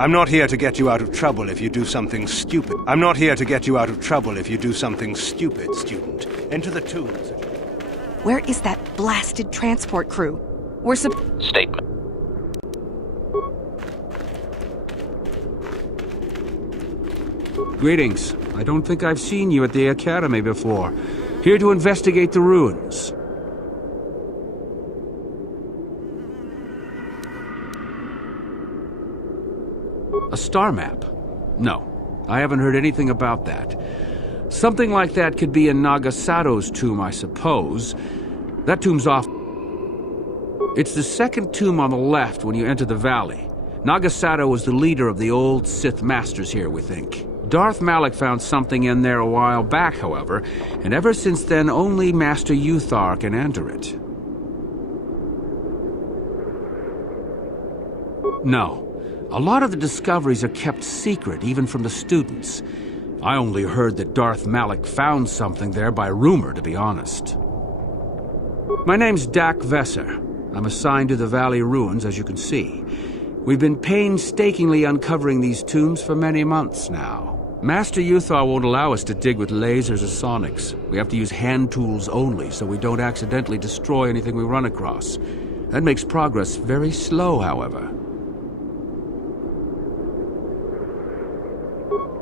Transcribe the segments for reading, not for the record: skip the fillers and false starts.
I'm not here to get you out of trouble if you do something stupid. I'm not here to get you out of trouble if you do something stupid, student. Enter the tombs. Where is that blasted transport crew? We're Statement. Greetings. I don't think I've seen you at the Academy before. Here to investigate the ruins. A star map? No, I haven't heard anything about that. Something like that could be in Nagasato's tomb, I suppose. That tomb's off. It's the second tomb on the left when you enter the valley. Nagasato was the leader of the old Sith Masters here, we think. Darth Malak found something in there a while back, however, and ever since then only Master Uthar can enter it. No. A lot of the discoveries are kept secret, even from the students. I only heard that Darth Malak found something there by rumor, to be honest. My name's Dak Vesser. I'm assigned to the Valley Ruins, as you can see. We've been painstakingly uncovering these tombs for many months now. Master Uthar won't allow us to dig with lasers or sonics. We have to use hand tools only, so we don't accidentally destroy anything we run across. That makes progress very slow, however.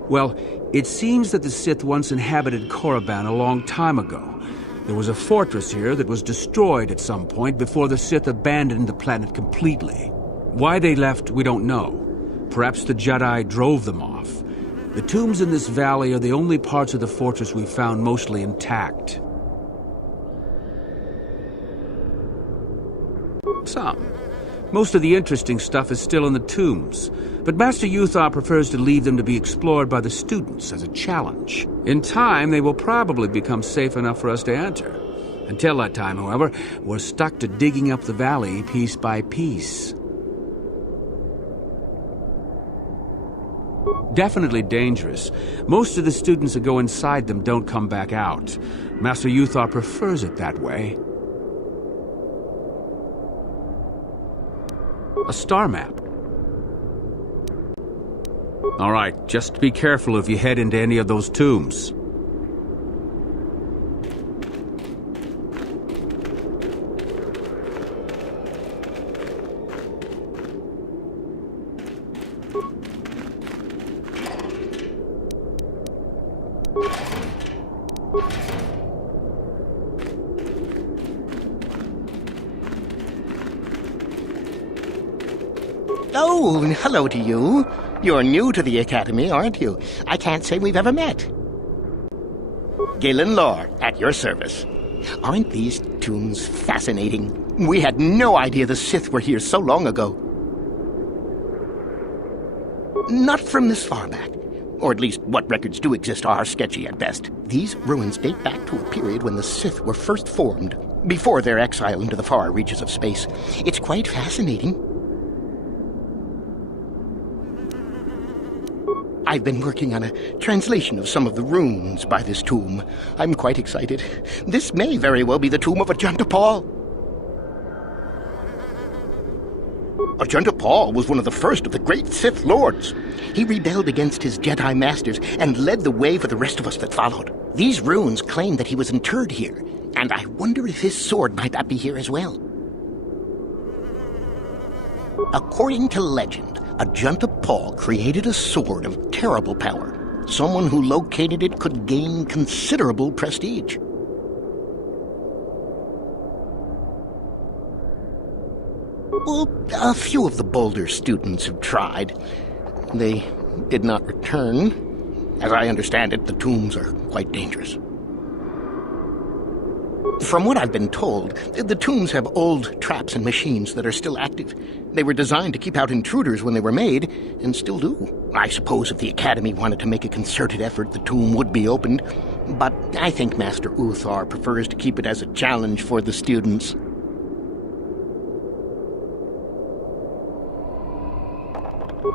Well, it seems that the Sith once inhabited Korriban a long time ago. There was a fortress here that was destroyed at some point before the Sith abandoned the planet completely. Why they left, we don't know. Perhaps the Jedi drove them off. The tombs in this valley are the only parts of the fortress we found mostly intact. Some. Most of the interesting stuff is still in the tombs, but Master Uthar prefers to leave them to be explored by the students as a challenge. In time, they will probably become safe enough for us to enter. Until that time, however, we're stuck to digging up the valley piece by piece. Definitely dangerous. Most of the students that go inside them don't come back out. Master Uthar prefers it that way. A star map. All right, just be careful if you head into any of those tombs. Oh, hello to you. You're new to the Academy, aren't you? I can't say we've ever met. Galen Lore, at your service. Aren't these tombs fascinating? We had no idea the Sith were here so long ago. Not from this far back. Or at least what records do exist are sketchy at best. These ruins date back to a period when the Sith were first formed, before their exile into the far reaches of space. It's quite fascinating. I've been working on a translation of some of the runes by this tomb. I'm quite excited. This may very well be the tomb of Ajanta Paul. Ajanta Paul was one of the first of the great Sith Lords. He rebelled against his Jedi Masters and led the way for the rest of us that followed. These runes claim that he was interred here, and I wonder if his sword might not be here as well. According to legend, Ajanta Paul created a sword of terrible power. Someone who located it could gain considerable prestige. Well, a few of the bolder students have tried. They did not return. As I understand it, the tombs are quite dangerous. From what I've been told, the tombs have old traps and machines that are still active. They were designed to keep out intruders when they were made, and still do. I suppose if the Academy wanted to make a concerted effort, the tomb would be opened. But I think Master Uthar prefers to keep it as a challenge for the students.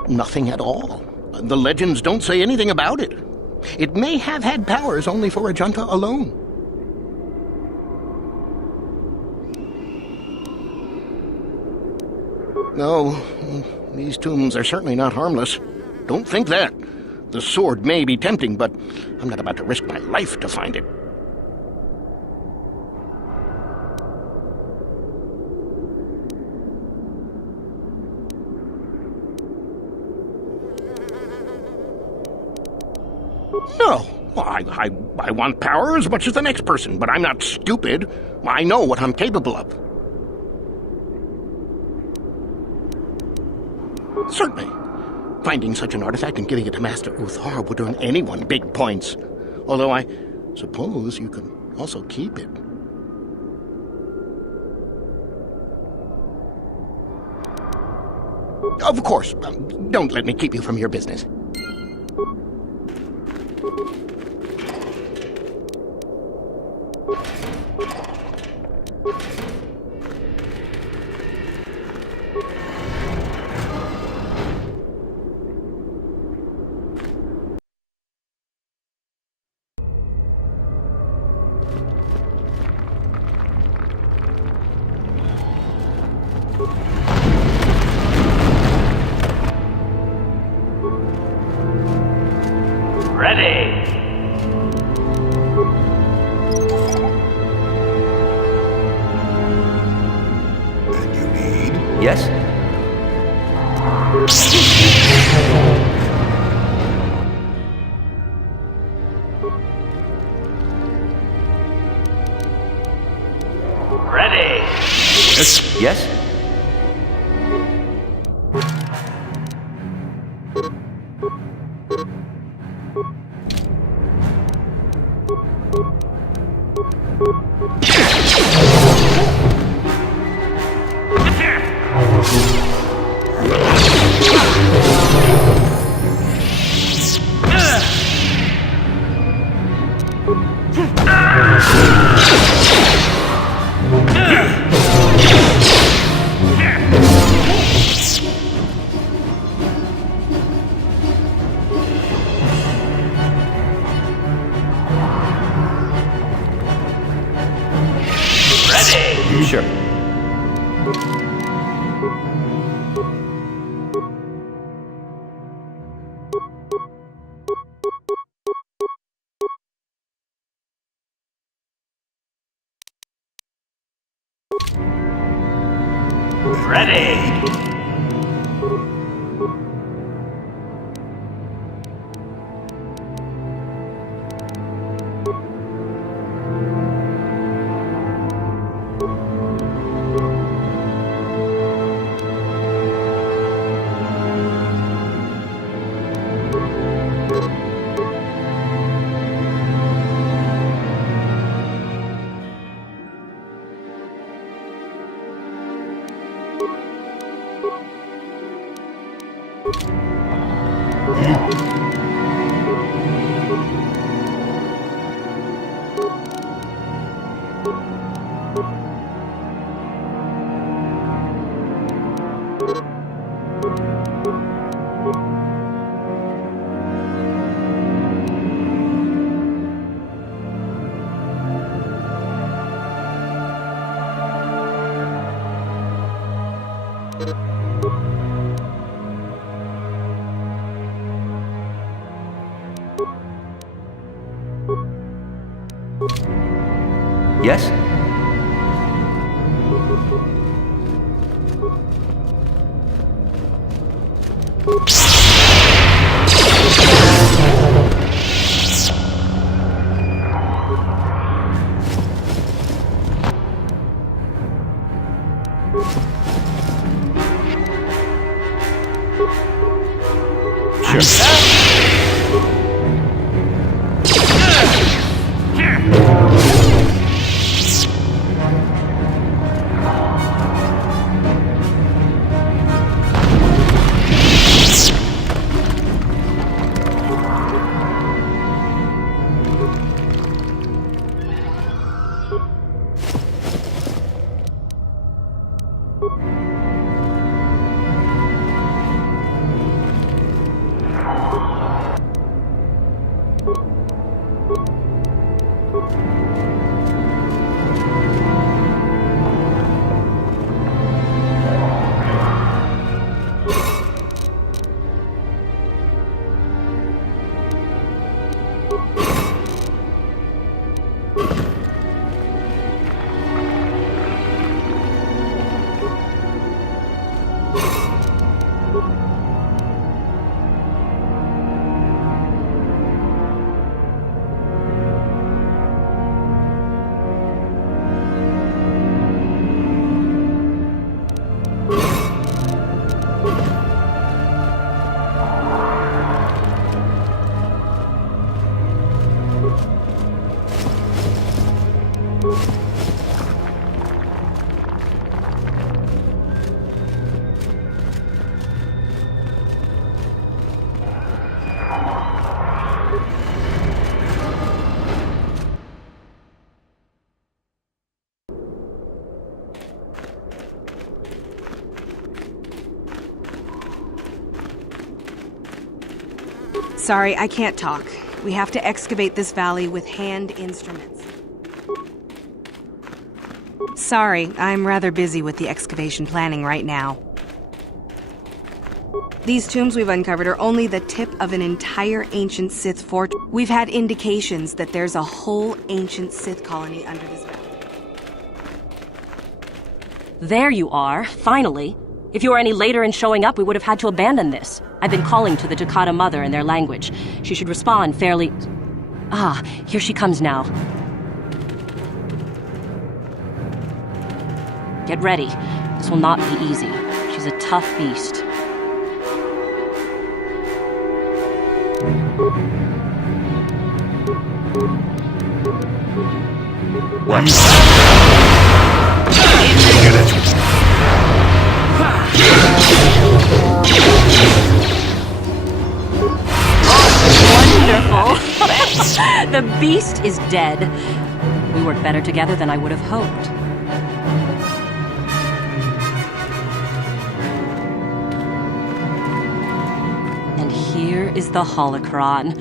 Nothing at all. The legends don't say anything about it. It may have had powers only for Ajanta alone. No, these tombs are certainly not harmless. Don't think that. The sword may be tempting, but I'm not about to risk my life to find it. No. Well, I want power as much as the next person, but I'm not stupid. I know what I'm capable of. Certainly. Finding such an artifact and giving it to Master Uthar would earn anyone big points. Although I suppose you can also keep it. Of course. Don't let me keep you from your business. Yes? Ready. Yes? Yes? Sure. Ready. Yes? Sorry, I can't talk. We have to excavate this valley with hand instruments. Sorry, I'm rather busy with the excavation planning right now. These tombs we've uncovered are only the tip of an entire ancient Sith fort. We've had indications that there's a whole ancient Sith colony under this valley. There you are, finally. If you were any later in showing up, we would have had to abandon this. I've been calling to the Dakota Mother in their language. She should respond fairly... Ah, here she comes now. Get ready. This will not be easy. She's a tough beast. What? Wonderful. The beast is dead. We work better together than I would have hoped. And here is the holocron.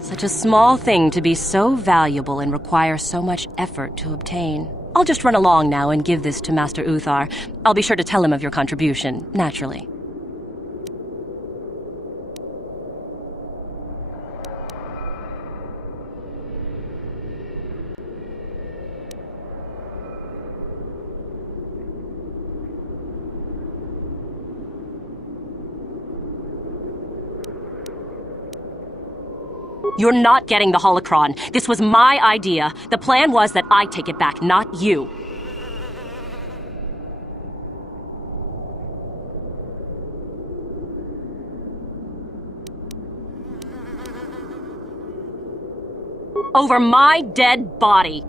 Such a small thing to be so valuable and require so much effort to obtain. I'll just run along now and give this to Master Uthar. I'll be sure to tell him of your contribution, naturally. You're not getting the holocron. This was my idea. The plan was that I take it back, not you. Over my dead body.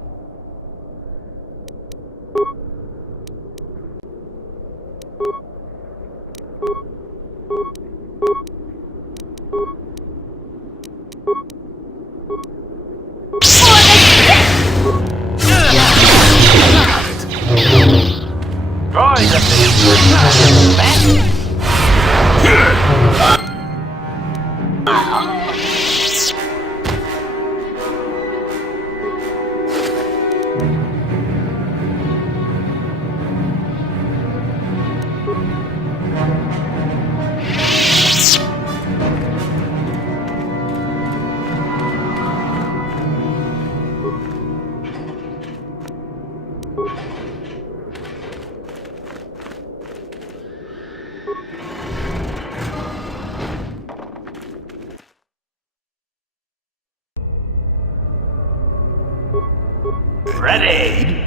Ready!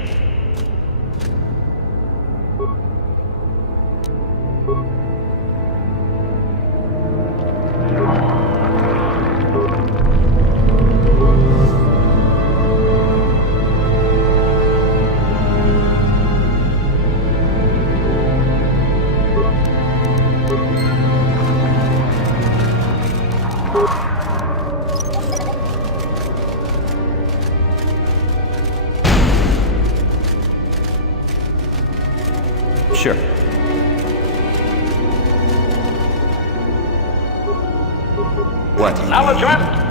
Sure. What? Acknowledgement!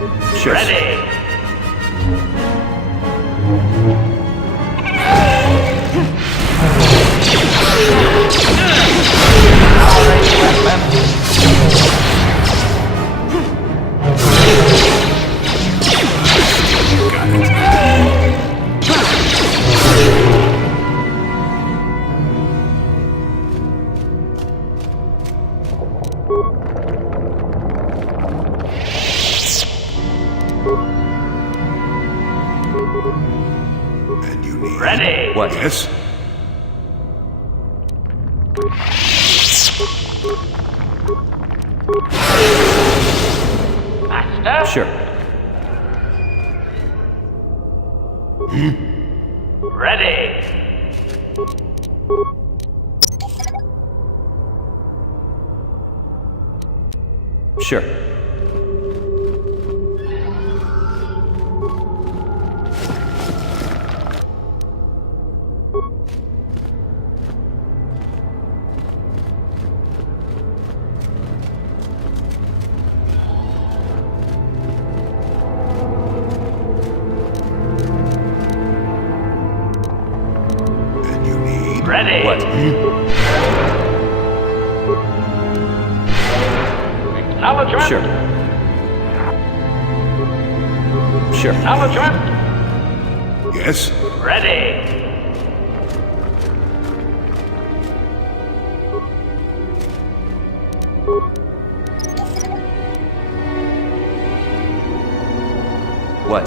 Sure. Ready. And you need... Ready. What? Yes? Master. Sure. Ready. Sure. And you need... Ready. What? Acknowledgement. Sure. Sure. Acknowledgement. Yes? Ready. What?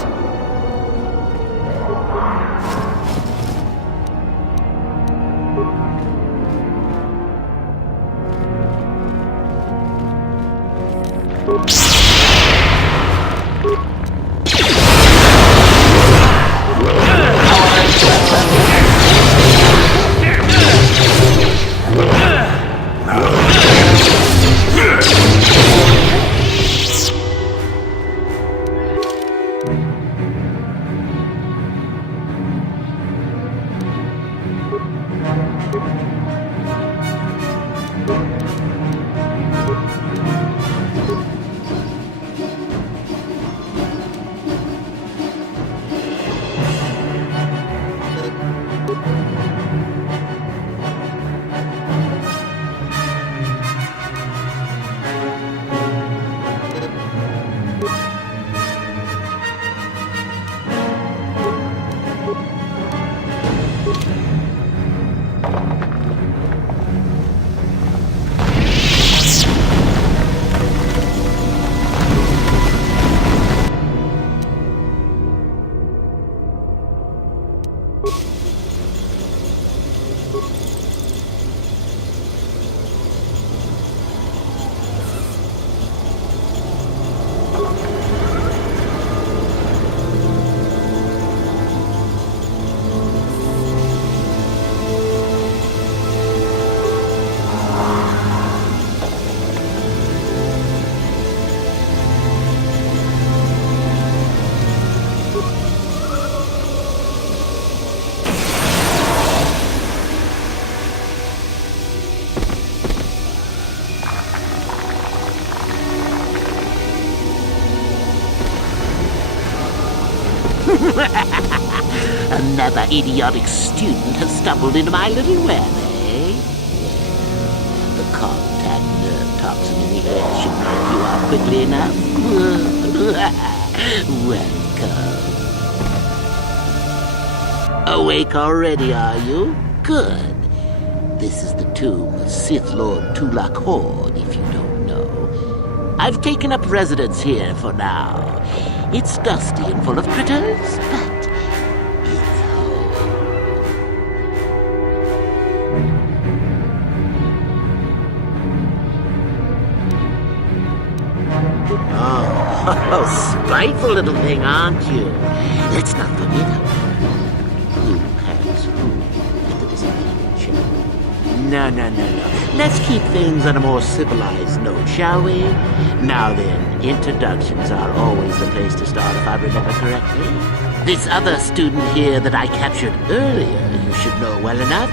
Another idiotic student has stumbled into my little web, eh? The contact nerve toxin in the air should knock you out quickly enough. Welcome. Awake already, are you? Good. This is the tomb of Sith Lord Tulak Horde, if you don't know. I've taken up residence here for now. It's dusty and full of critters, but it's home. Oh, spiteful little thing, aren't you? Let's not forget who has who at the disagreement show. No. Let's keep things on a more civilized note, shall we? Now then, introductions are always the place to start, if I remember correctly. This other student here that I captured earlier, you should know well enough.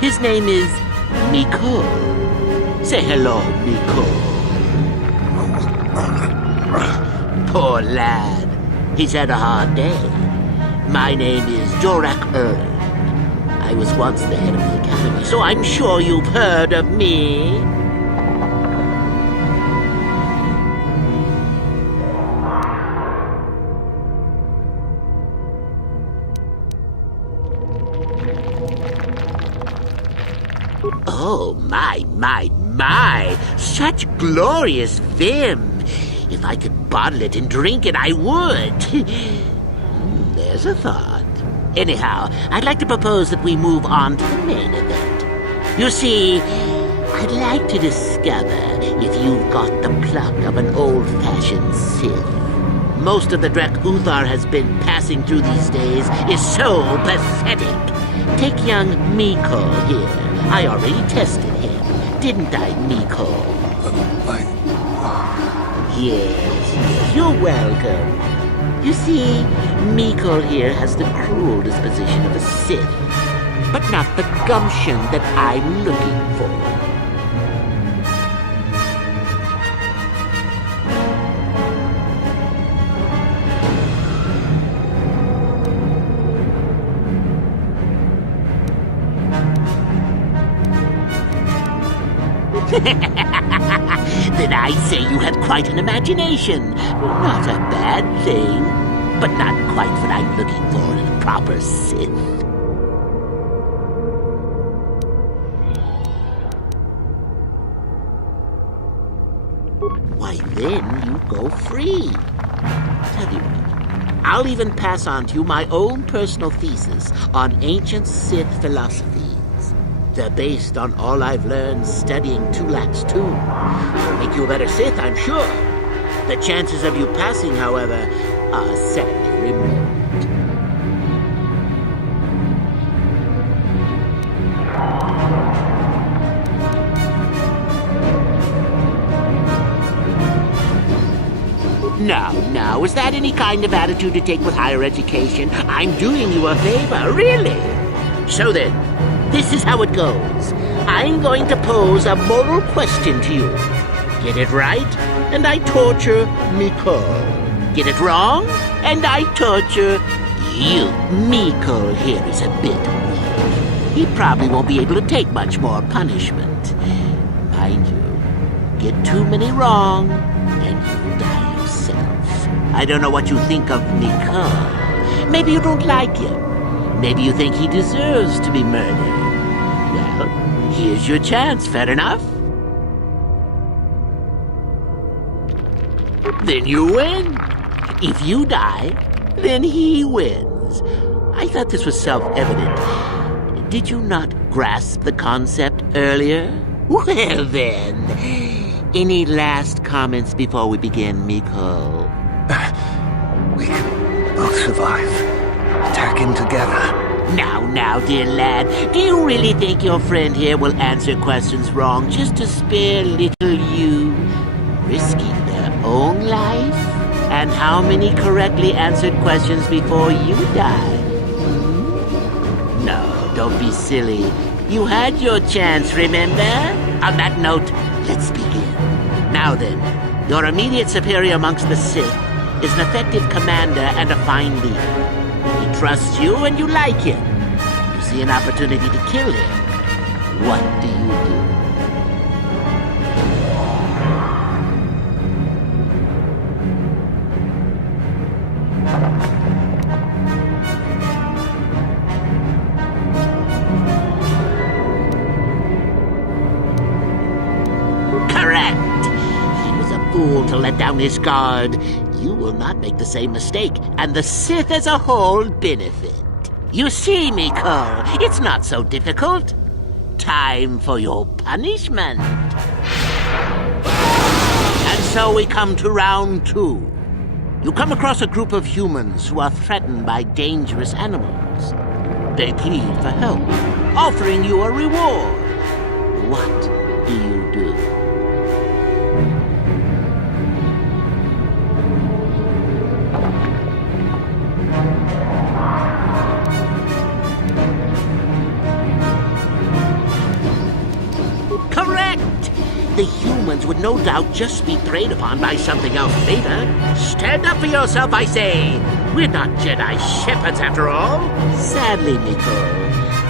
His name is Miko. Say hello, Miko. Poor lad. He's had a hard day. My name is Jorak Erd. I was once the head of the academy, so I'm sure you've heard of me. Oh, my. Such glorious vim. If I could bottle it and drink it, I would. There's a thought. Anyhow, I'd like to propose that we move on to the main event. You see, I'd like to discover if you've got the pluck of an old-fashioned Sith. Most of the Drek Uthar has been passing through these days is so pathetic. Take young Miko here. I already tested him, didn't I, Miko? Yes, you're welcome. You see, Miko here has the cruel disposition of a Sith, but not the gumption that I'm looking for. Then I say you have quite an imagination. Not a bad thing, but not quite what I'm looking for in a proper Sith. Why, then you go free. Tell you what, I'll even pass on to you my own personal thesis on ancient Sith philosophies. They're based on all I've learned studying Tulak's tomb. It'll make you a better Sith, I'm sure. The chances of you passing, however, are sadly remote. Now, is that any kind of attitude to take with higher education? I'm doing you a favor, really. So then, this is how it goes. I'm going to pose a moral question to you. Get it right, and I torture Miko. Get it wrong, and I torture you. Miko here is a bit weak. He probably won't be able to take much more punishment. Mind you, get too many wrong, and you'll die yourself. I don't know what you think of Miko. Maybe you don't like him. Maybe you think he deserves to be murdered. Well, here's your chance, fair enough? Then you win. If you die, then he wins. I thought this was self-evident. Did you not grasp the concept earlier? Well then, any last comments before we begin, Miko? We can both survive. Attacking together. Now, dear lad, do you really think your friend here will answer questions wrong just to spare little you, risking their own life? And how many correctly answered questions before you die? No, don't be silly. You had your chance, remember? On that note, let's begin. Now then, your immediate superior amongst the Sith is an effective commander and a fine leader. He trusts you and you like him. You see an opportunity to kill him. What do you do? Correct! He was a fool to let down his guard. You will not make the same mistake, and the Sith as a whole benefit. You see, Miko, it's not so difficult. Time for your punishment. And so we come to round 2. You come across a group of humans who are threatened by dangerous animals. They plead for help, offering you a reward. What do you do? Correct! The humans minions would no doubt just be preyed upon by something else later. Stand up for yourself, I say! We're not Jedi shepherds after all. Sadly, Miko,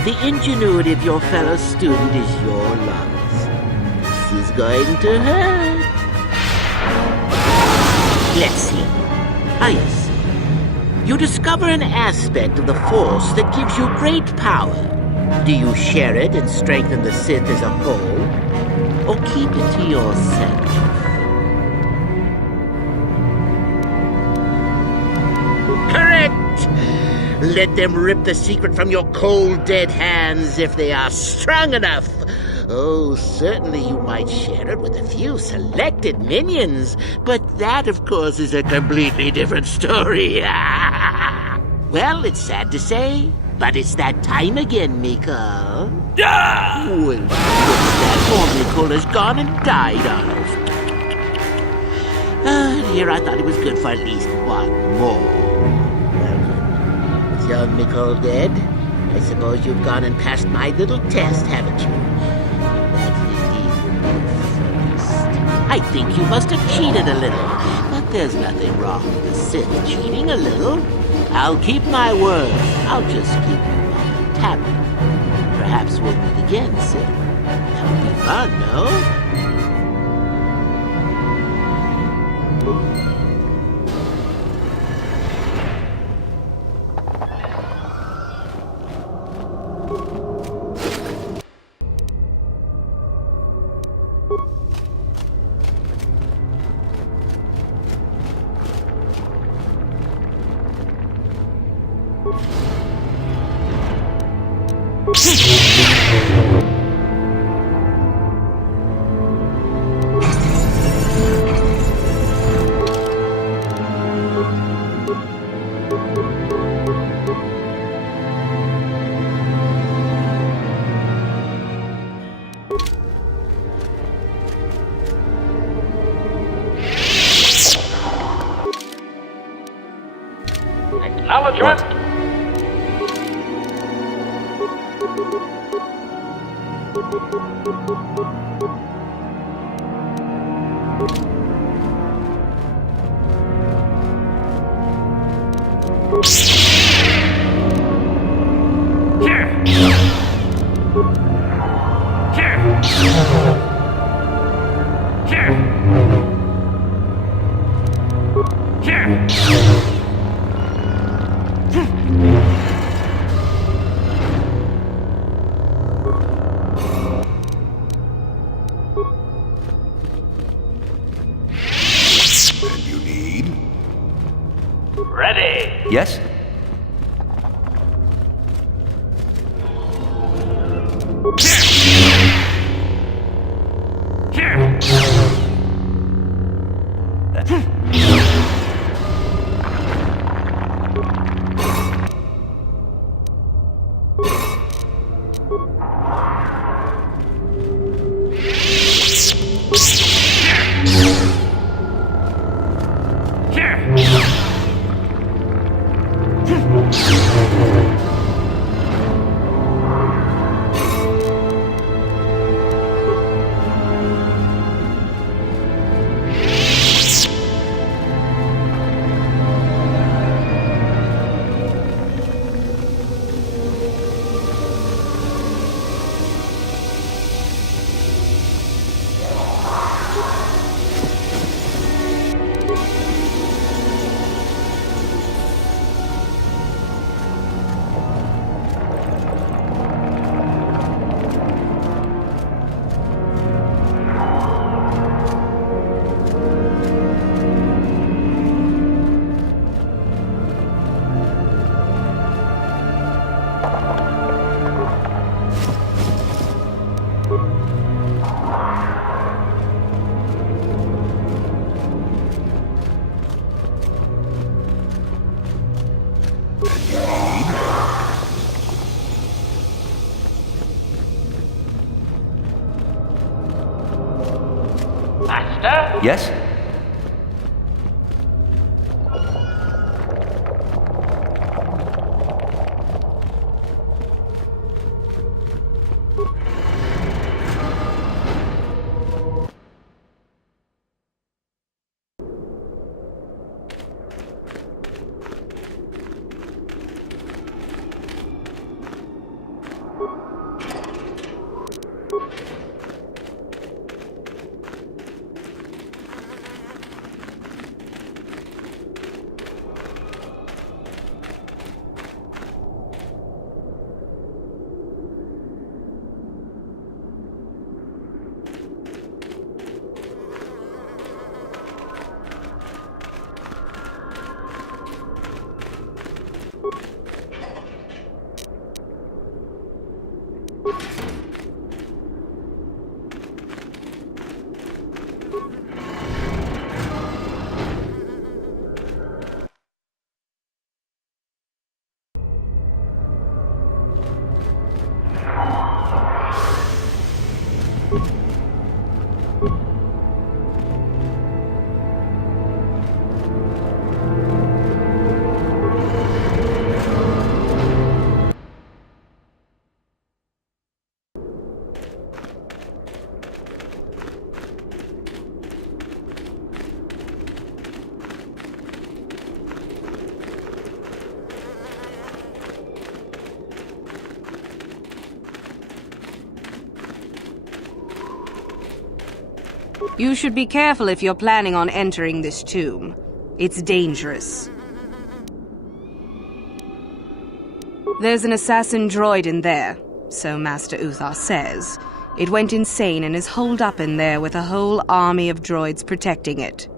the ingenuity of your fellow student is your loss. This is going to hurt. Let's see. Ah, yes. You discover an aspect of the Force that gives you great power. Do you share it and strengthen the Sith as a whole? Or keep it to yourself? Correct! Let them rip the secret from your cold, dead hands if they are strong enough. Oh, certainly you might share it with a few selected minions, but that, of course, is a completely different story. Well, it's sad to say, but it's that time again, Miko. Yeah! Well, what's that formerly called has gone and died on us. Dear, I thought it was good for at least one more. Well, with your Miko dead, I suppose you've gone and passed my little test, haven't you? That indeed would be the first. I think you must have cheated a little, but there's nothing wrong with the Sith cheating a little. I'll keep my word. I'll just keep you on the tablet. Perhaps we'll meet again, Sith. That would be fun, no? Acknowledgement. Ready. Yes? Master? Yes? You should be careful if you're planning on entering this tomb. It's dangerous. There's an assassin droid in there, so Master Uthar says. It went insane and is holed up in there with a whole army of droids protecting it.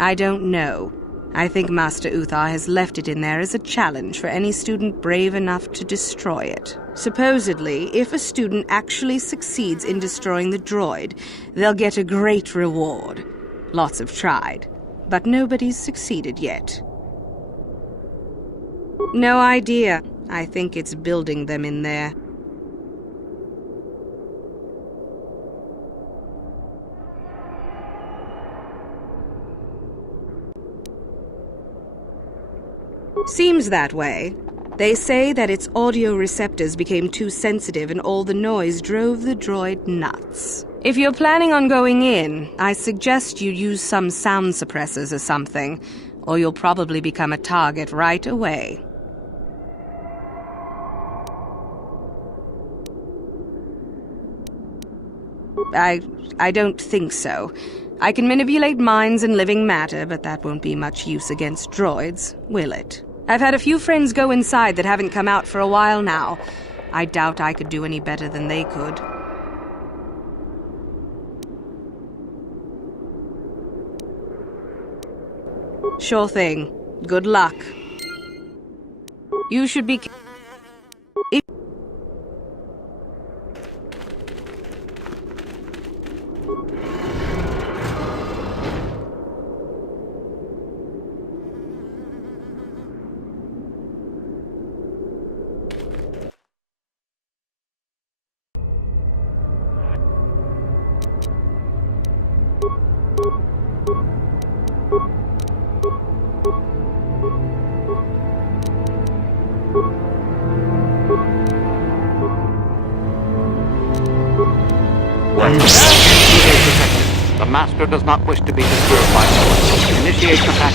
I don't know. I think Master Uthar has left it in there as a challenge for any student brave enough to destroy it. Supposedly, if a student actually succeeds in destroying the droid, they'll get a great reward. Lots have tried, but nobody's succeeded yet. No idea. I think it's building them in there. Seems that way. They say that its audio receptors became too sensitive and all the noise drove the droid nuts. If you're planning on going in, I suggest you use some sound suppressors or something, or you'll probably become a target right away. I don't think so. I can manipulate minds and living matter, but that won't be much use against droids, will it? I've had a few friends go inside that haven't come out for a while now. I doubt I could do any better than they could. Sure thing. Good luck. You should be... The Master does not wish to be disturbed by noise. Initiate the attack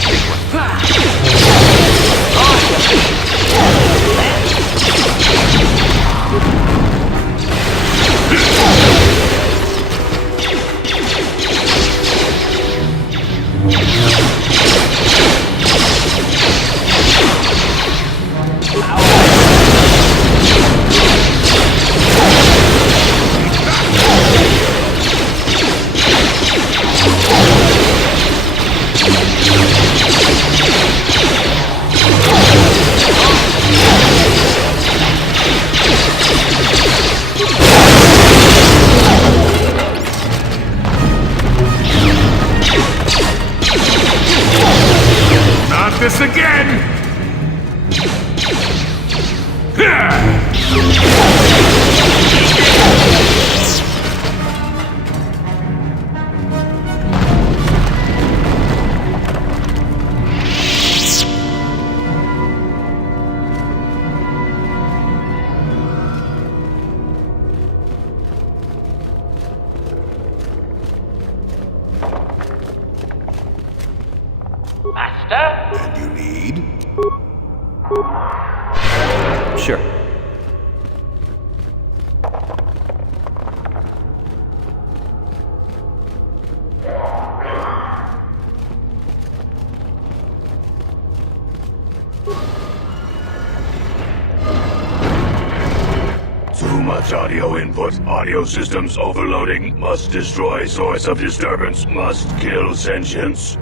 this again! Master? You need? Sure. Too much audio input. Audio systems overloading. Must destroy source of disturbance. Must kill sentience.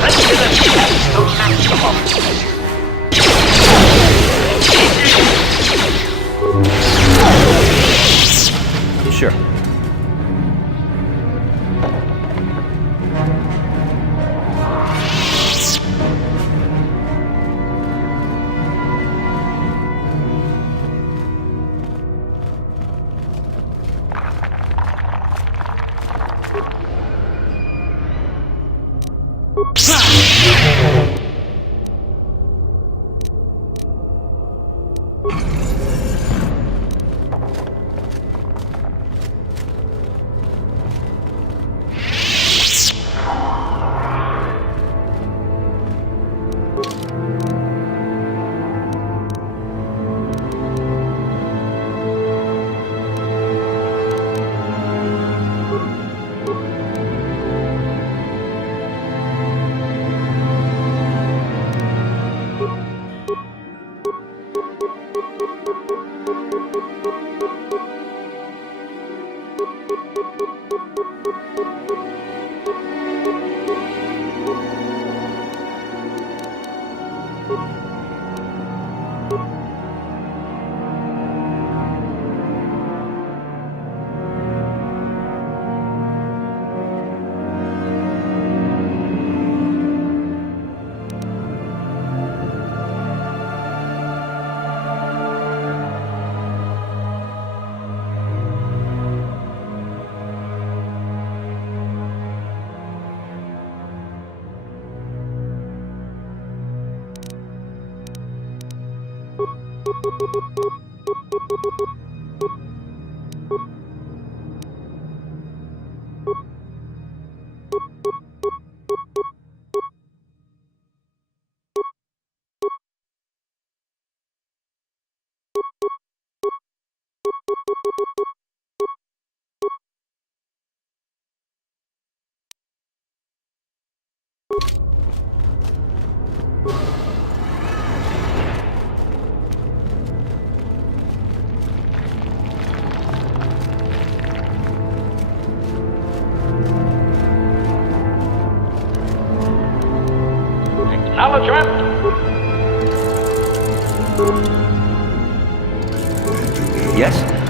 Let's do this test to maximum. Sure. Yes?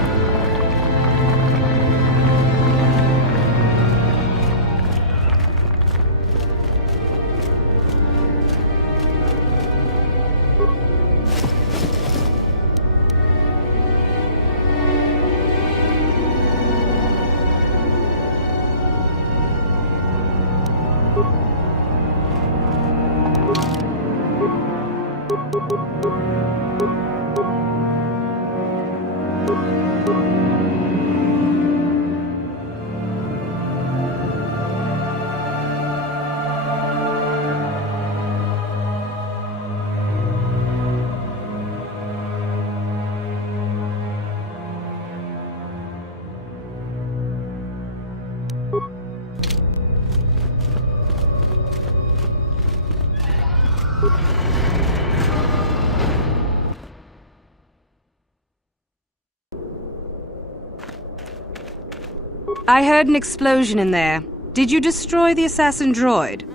I heard an explosion in there. Did you destroy the assassin droid?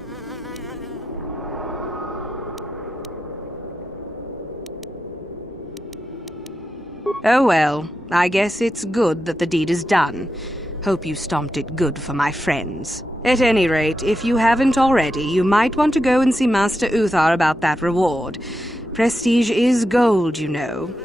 Oh well, I guess it's good that the deed is done. Hope you stomped it good for my friends. At any rate, if you haven't already, you might want to go and see Master Uthar about that reward. Prestige is gold, you know.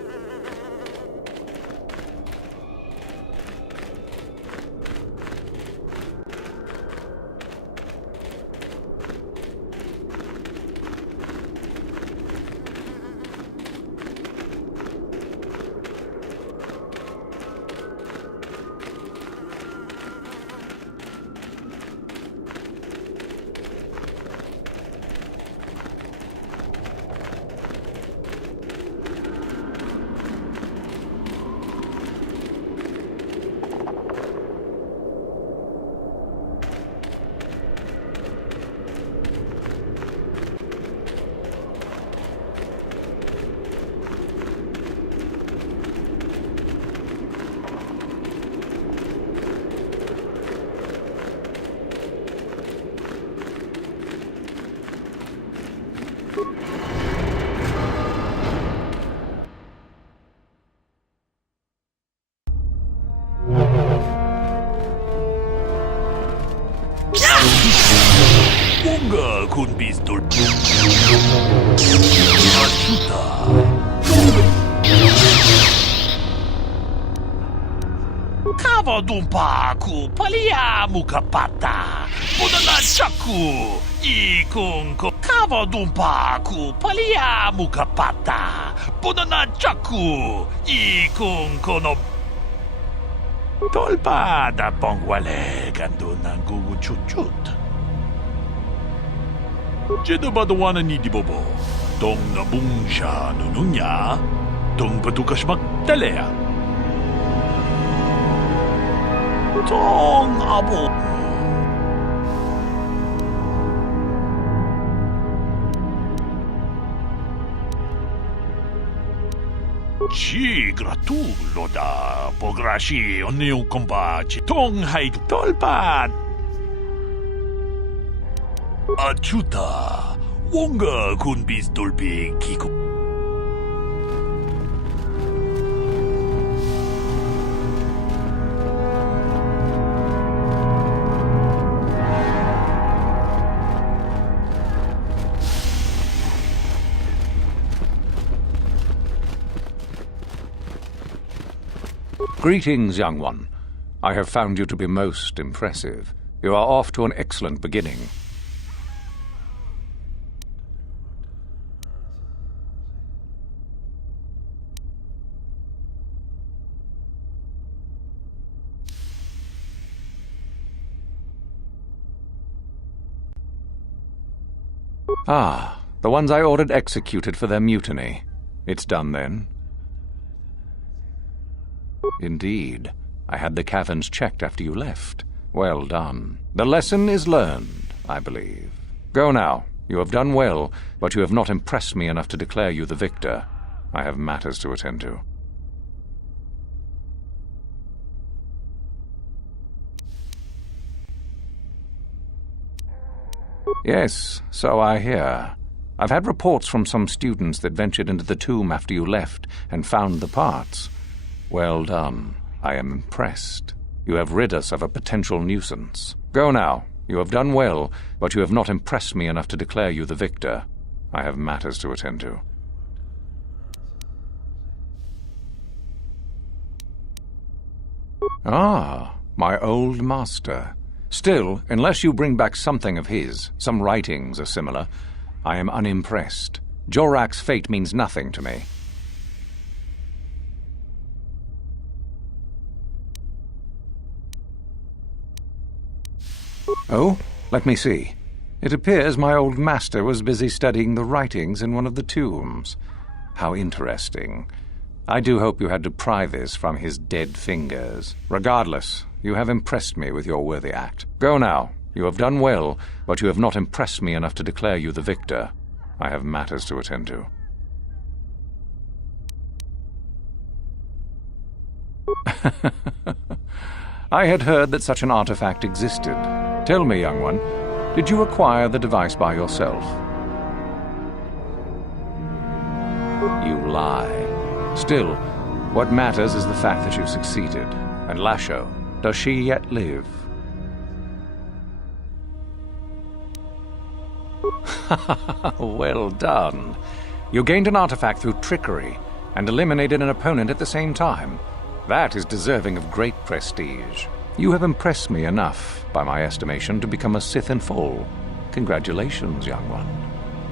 뭔가 군비스돌 카바둠파쿠 팔리아무 카파타 보다나 차쿠 이kunko 카바둠파쿠 팔리아무 카파타 보다나 차쿠 이kunko Tolpada pongwale kandunan guguchutchut. Jedabadawana ni dibobo. Tong nabungsha nununya. Tong patukas magtalea. Tong abo. Ci gratulo da pograshi oniu compaci tong hai tolpad achuta wonga kun bis dolbi kiku. Greetings, young one. I have found you to be most impressive. You are off to an excellent beginning. Ah, the ones I ordered executed for their mutiny. It's done then. Indeed. I had the caverns checked after you left. Well done. The lesson is learned, I believe. Go now. You have done well, but you have not impressed me enough to declare you the victor. I have matters to attend to. Yes, so I hear. I've had reports from some students that ventured into the tomb after you left and found the parts. Well done. I am impressed. You have rid us of a potential nuisance. Go now. You have done well, but you have not impressed me enough to declare you the victor. I have matters to attend to. Ah, my old master. Still, unless you bring back something of his, some writings or similar, I am unimpressed. Jorak's fate means nothing to me. Oh, let me see. It appears my old master was busy studying the writings in one of the tombs. How interesting. I do hope you had to pry this from his dead fingers. Regardless, you have impressed me with your worthy act. Go now. You have done well, but you have not impressed me enough to declare you the victor. I have matters to attend to. I had heard that such an artifact existed. Tell me, young one, did you acquire the device by yourself? You lie. Still, what matters is the fact that you succeeded. And Lasho, does she yet live? Well done. You gained an artifact through trickery and eliminated an opponent at the same time. That is deserving of great prestige. You have impressed me enough, by my estimation, to become a Sith in full. Congratulations, young one.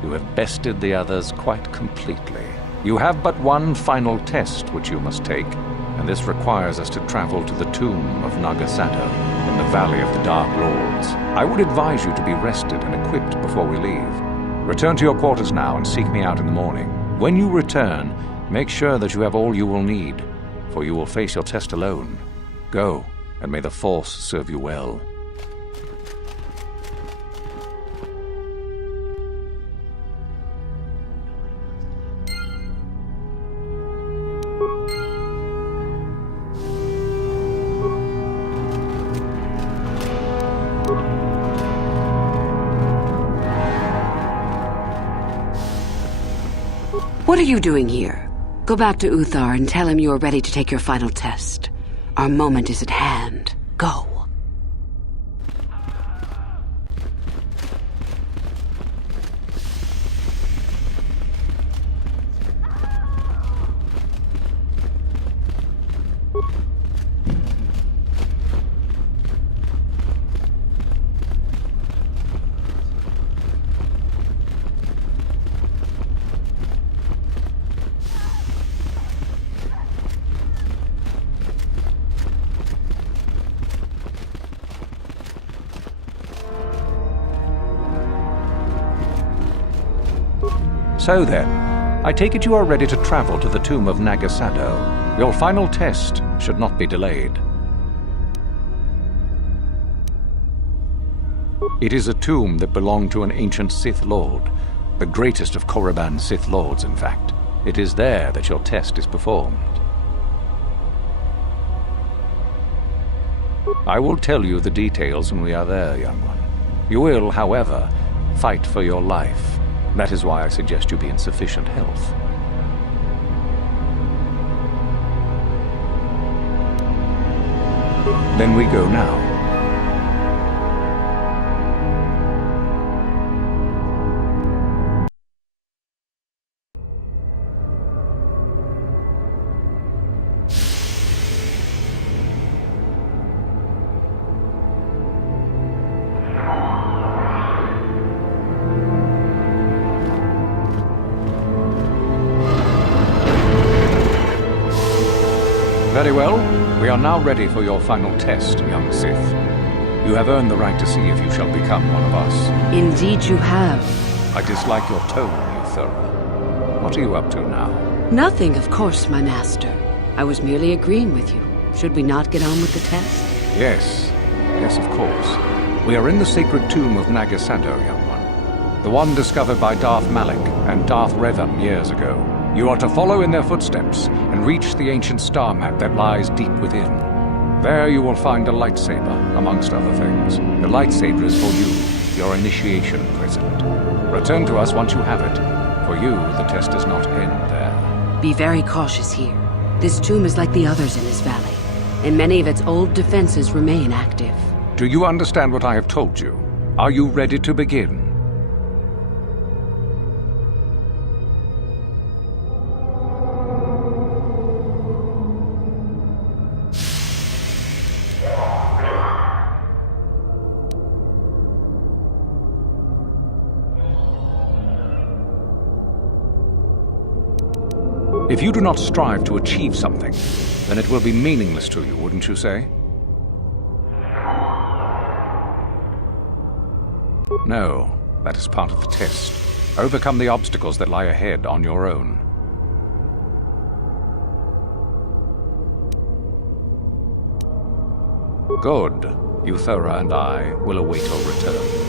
You have bested the others quite completely. You have but one final test which you must take, and this requires us to travel to the Tomb of Nagasato, in the Valley of the Dark Lords. I would advise you to be rested and equipped before we leave. Return to your quarters now and seek me out in the morning. When you return, make sure that you have all you will need, for you will face your test alone. Go, and may the Force serve you well. What are you doing here? Go back to Uthar and tell him you are ready to take your final test. Our moment is at hand. Go. So then, I take it you are ready to travel to the Tomb of Nagasato. Your final test should not be delayed. It is a tomb that belonged to an ancient Sith Lord, the greatest of Korriban's Sith Lords, in fact. It is there that your test is performed. I will tell you the details when we are there, young one. You will, however, fight for your life. That is why I suggest you be in sufficient health. Then we go now. Very well. We are now ready for your final test, young Sith. You have earned the right to see if you shall become one of us. Indeed you have. I dislike your tone, Euthura. What are you up to now? Nothing, of course, my master. I was merely agreeing with you. Should we not get on with the test? Yes. Yes, of course. We are in the sacred tomb of Nagasato, young one. The one discovered by Darth Malak and Darth Revan years ago. You are to follow in their footsteps and reach the ancient star map that lies deep within. There you will find a lightsaber, amongst other things. The lightsaber is for you, your initiation present. Return to us once you have it. For you, the test does not end there. Be very cautious here. This tomb is like the others in this valley, and many of its old defenses remain active. Do you understand what I have told you? Are you ready to begin? If you do not strive to achieve something, then it will be meaningless to you, wouldn't you say? No, that is part of the test. Overcome the obstacles that lie ahead on your own. Good. Euthura and I will await your return.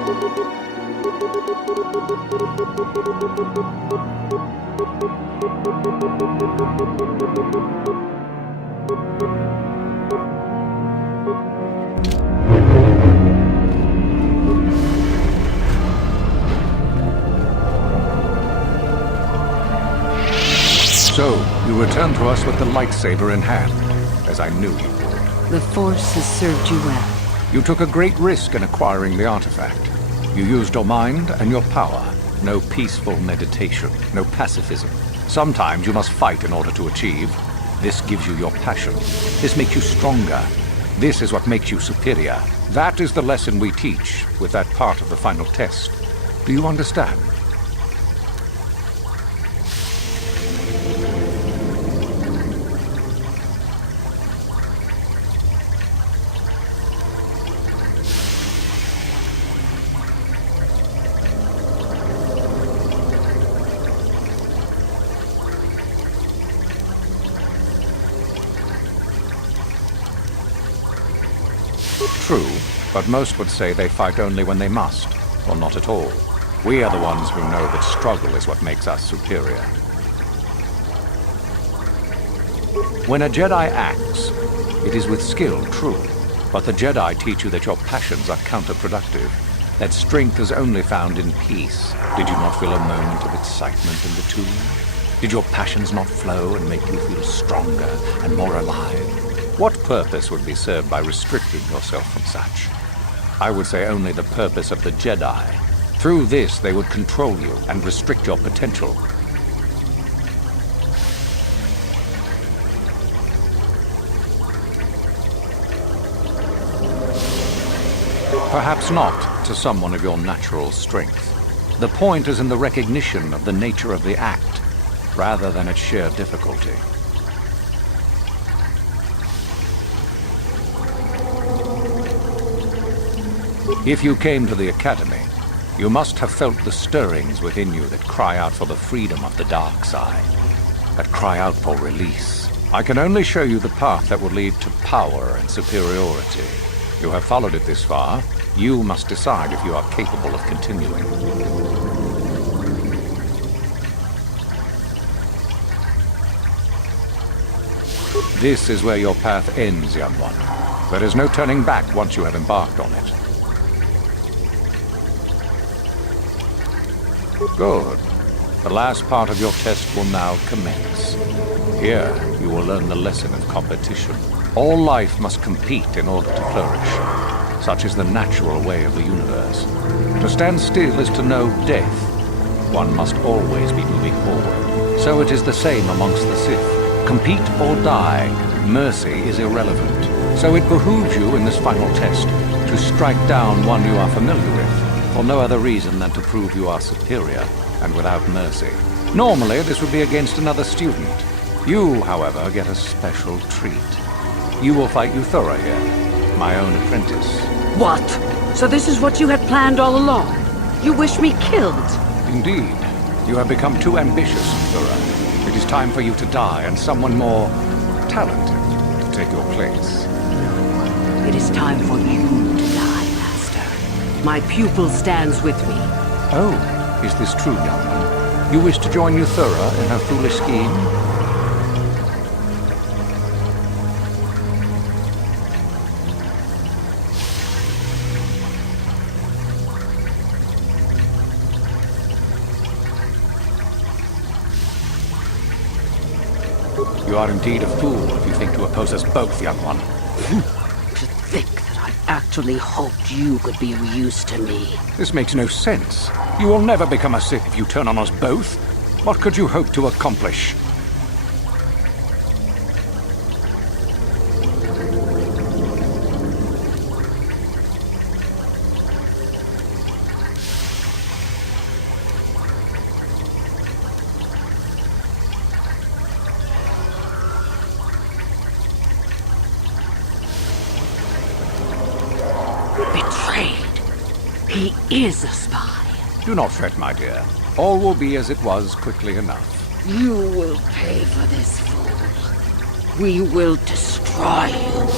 So, you return to us with the lightsaber in hand, as I knew you would. The Force has served you well. You took a great risk in acquiring the artifact. You used your mind and your power. No peaceful meditation, no pacifism. Sometimes you must fight in order to achieve. This gives you your passion. This makes you stronger. This is what makes you superior. That is the lesson we teach with that part of the final test. Do you understand? True, but most would say they fight only when they must, or not at all. We are the ones who know that struggle is what makes us superior. When a Jedi acts, it is with skill, true, but the Jedi teach you that your passions are counterproductive, that strength is only found in peace. Did you not feel a moment of excitement in the tomb? Did your passions not flow and make you feel stronger and more alive? What purpose would be served by restricting yourself from such? I would say only the purpose of the Jedi. Through this, they would control you and restrict your potential. Perhaps not to someone of your natural strength. The point is in the recognition of the nature of the act, rather than its sheer difficulty. If you came to the Academy, you must have felt the stirrings within you that cry out for the freedom of the dark side, that cry out for release. I can only show you the path that will lead to power and superiority. You have followed it this far. You must decide if you are capable of continuing. This is where your path ends, young one. There is no turning back once you have embarked on it. Good. The last part of your test will now commence. Here, you will learn the lesson of competition. All life must compete in order to flourish. Such is the natural way of the universe. To stand still is to know death. One must always be moving forward. So it is the same amongst the Sith. Compete or die. Mercy is irrelevant. So it behooves you in this final test to strike down one you are familiar with, for no other reason than to prove you are superior and without mercy. Normally, this would be against another student. You, however, get a special treat. You will fight Euthura here, my own apprentice. What? So this is what you had planned all along? You wish me killed? Indeed. You have become too ambitious, Euthura. It is time for you to die, and someone more talented to take your place. It is time for you to die, Master. My pupil stands with me. Oh, is this true, young one? You wish to join Euthura in her foolish scheme? You are indeed a fool if you think to oppose us both, young one. To think that I actually hoped you could be of use to me. This makes no sense. You will never become a Sith if you turn on us both. What could you hope to accomplish? He is a spy. Do not fret, my dear. All will be as it was quickly enough. You will pay for this, fool. We will destroy you.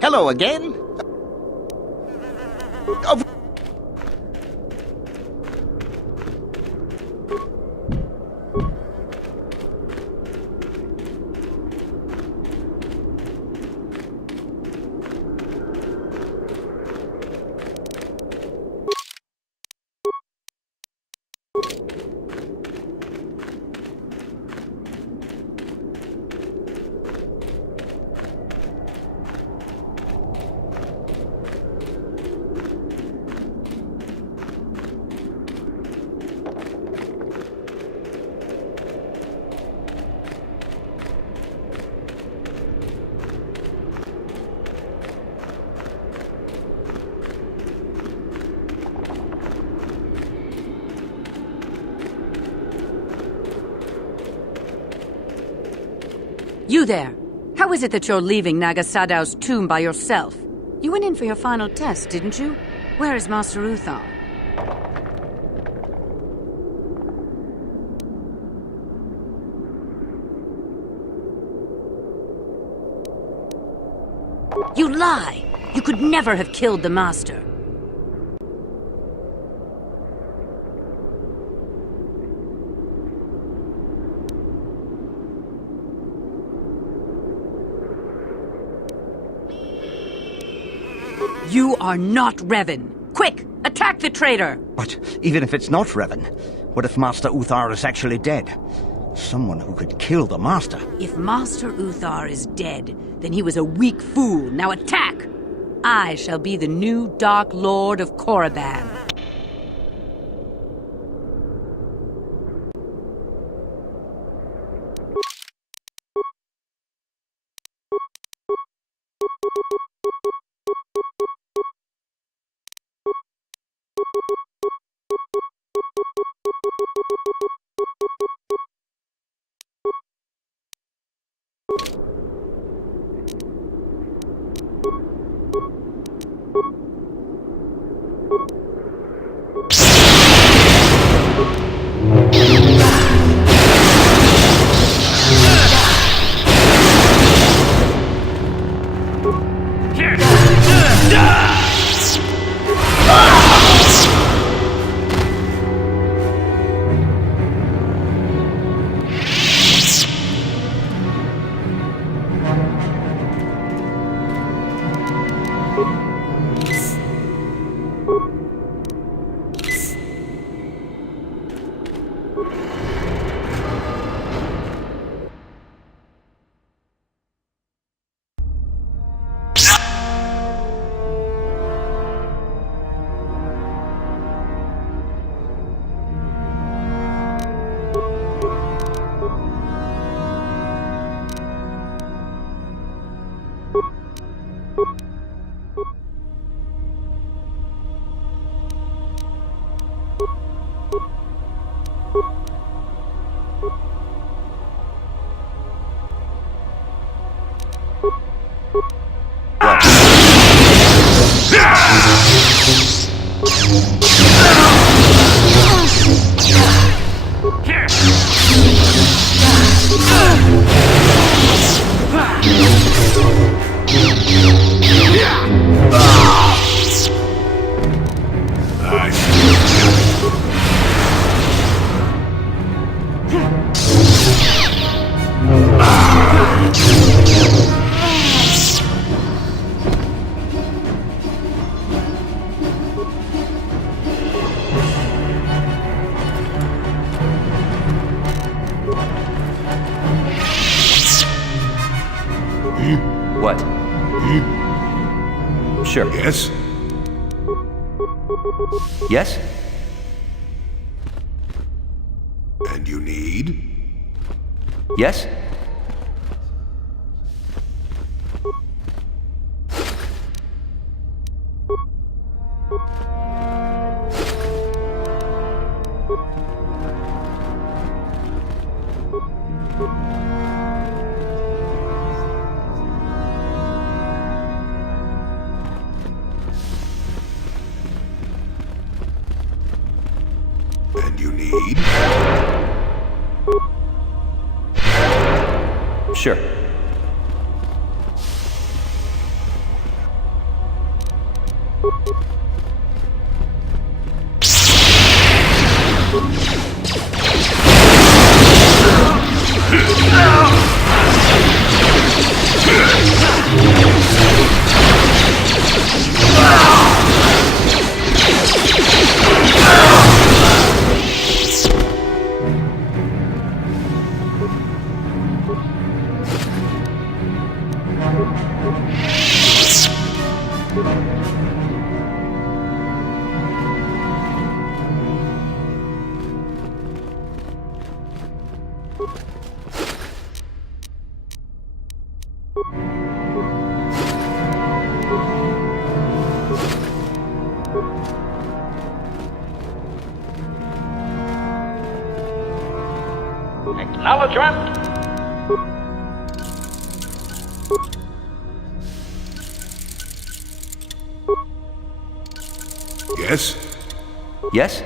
Hello again. You there! How is it that you're leaving Nagasato's tomb by yourself? You went in for your final test, didn't you? Where is Master Uthar? You lie! You could never have killed the Master. You are not Revan! Quick! Attack the traitor! But even if it's not Revan, what if Master Uthar is actually dead? Someone who could kill the Master. If Master Uthar is dead, then he was a weak fool. Now attack! I shall be the new Dark Lord of Korriban. Sure. Yes? Yes? And you need? Yes? And you need? Sure. Acknowledgement. Yes? Yes?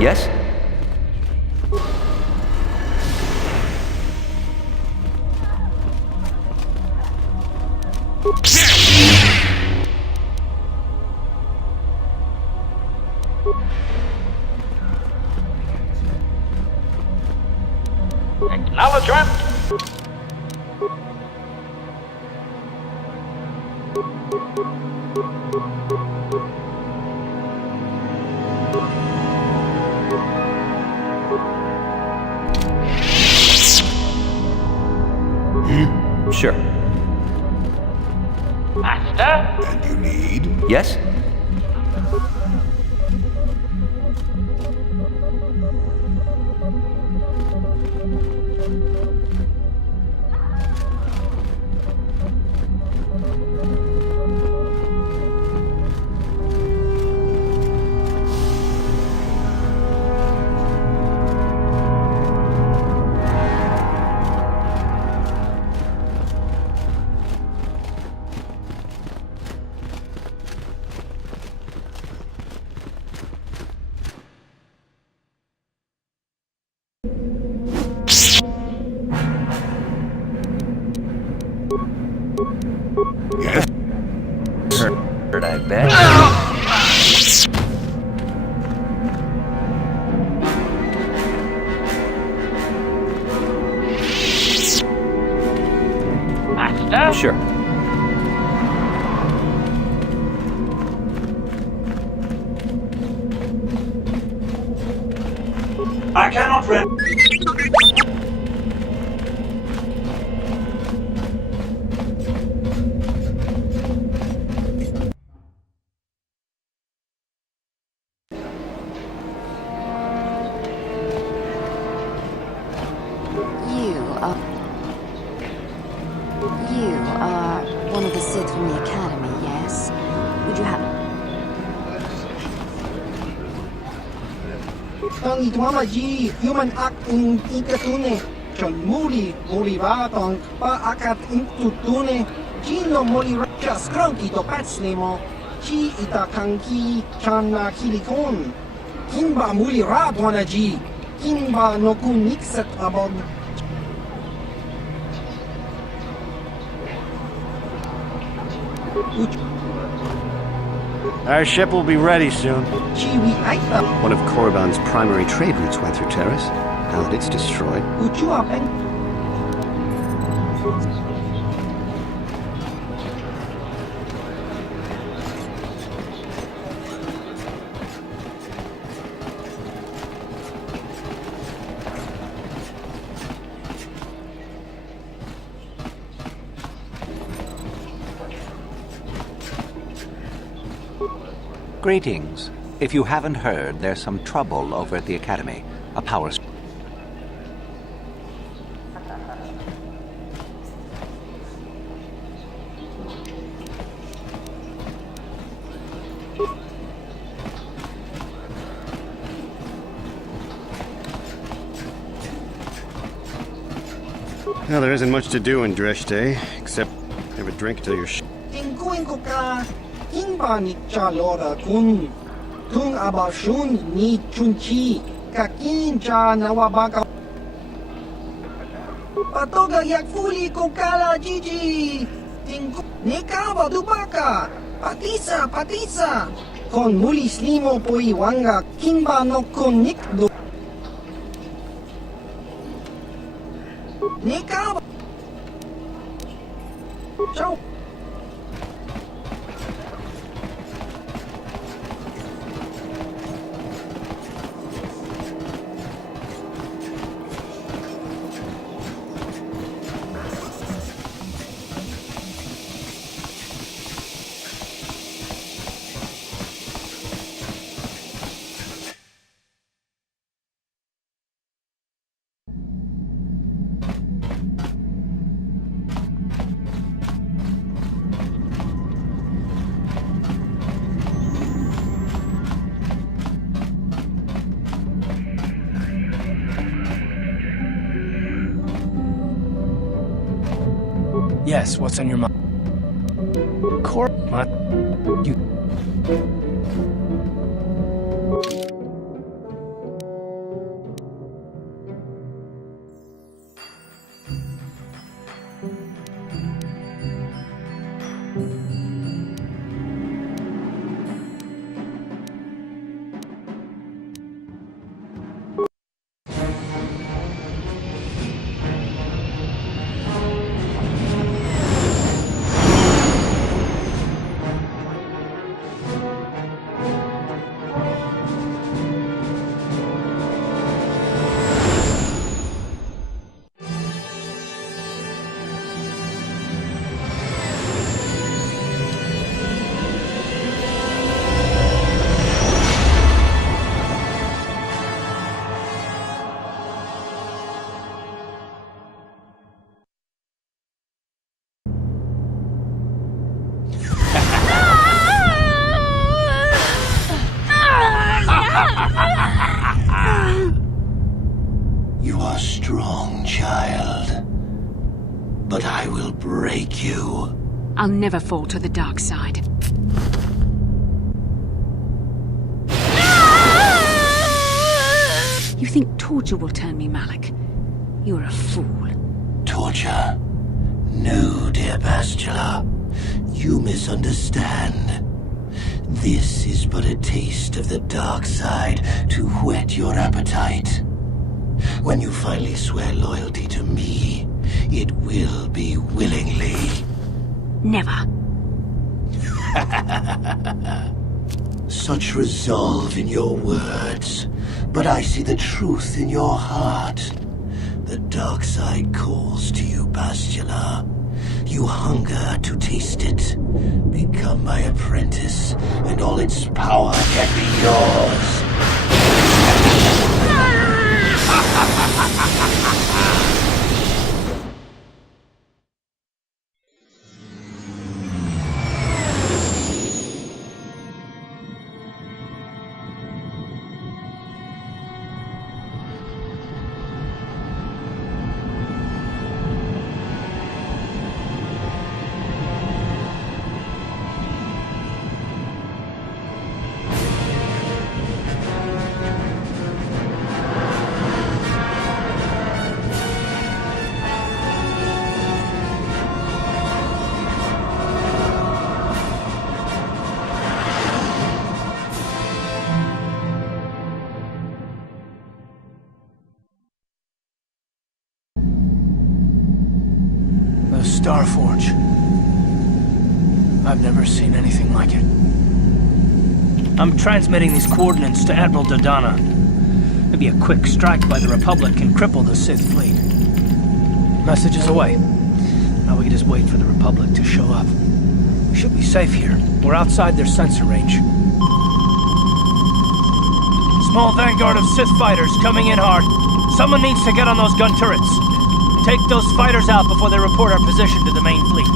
Yes? Acknowledgement. Sure. Master. And you need? Yes? Yes? Heard, I bet. Master. Sure. I cannot rent. Tangi tuamaji human ak ikatune. Chon muri ratong pa akat intutune. Gino moli racha skronki to patslemo. Chi itakanki chana kilikon. Kimba muli ratwanaji. Kimba no kunikset abog. Our ship will be ready soon. One of Korriban's primary trade routes went through Terrace. Now that it's destroyed. Greetings. If you haven't heard, there's some trouble over at the Academy. A power... Well, there isn't much to do in Dresh Day, except have a drink till you're Kimba ni chalora kun. Kung abashun ni chunchi. Kakin cha nawabaka. Patoga yakfuli kokala jiji. Tinku nekaba dubaka. Patisa. Kon muli slimo poiwanga. Kimba no kon nikdo. Nekaba. Ciao. Yes, what's on your mind? What? You... You are strong, child. But I will break you. I'll never fall to the dark side. You think torture will turn me, Malak? You're a fool. Torture? No, dear Bastila. You misunderstand. This is but a taste of the dark side to whet your appetite. When you finally swear loyalty to me, it will be willingly. Never. Such resolve in your words, but I see the truth in your heart. The dark side calls to you, Bastila. You hunger to taste it. Become my apprentice, and all its power can be yours. Starforge. I've never seen anything like it. I'm transmitting these coordinates to Admiral Dodonna. Maybe a quick strike by the Republic can cripple the Sith fleet. Message is away. Now we can just wait for the Republic to show up. We should be safe here. We're outside their sensor range. Small vanguard of Sith fighters coming in hard. Someone needs to get on those gun turrets. Take those fighters out before they report our position to the main fleet.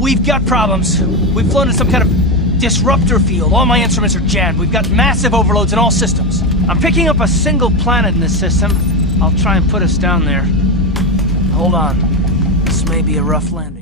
We've got problems. We've flown in some kind of disruptor field. All my instruments are jammed. We've got massive overloads in all systems. I'm picking up a single planet in this system. I'll try and put us down there. Hold on. This may be a rough landing.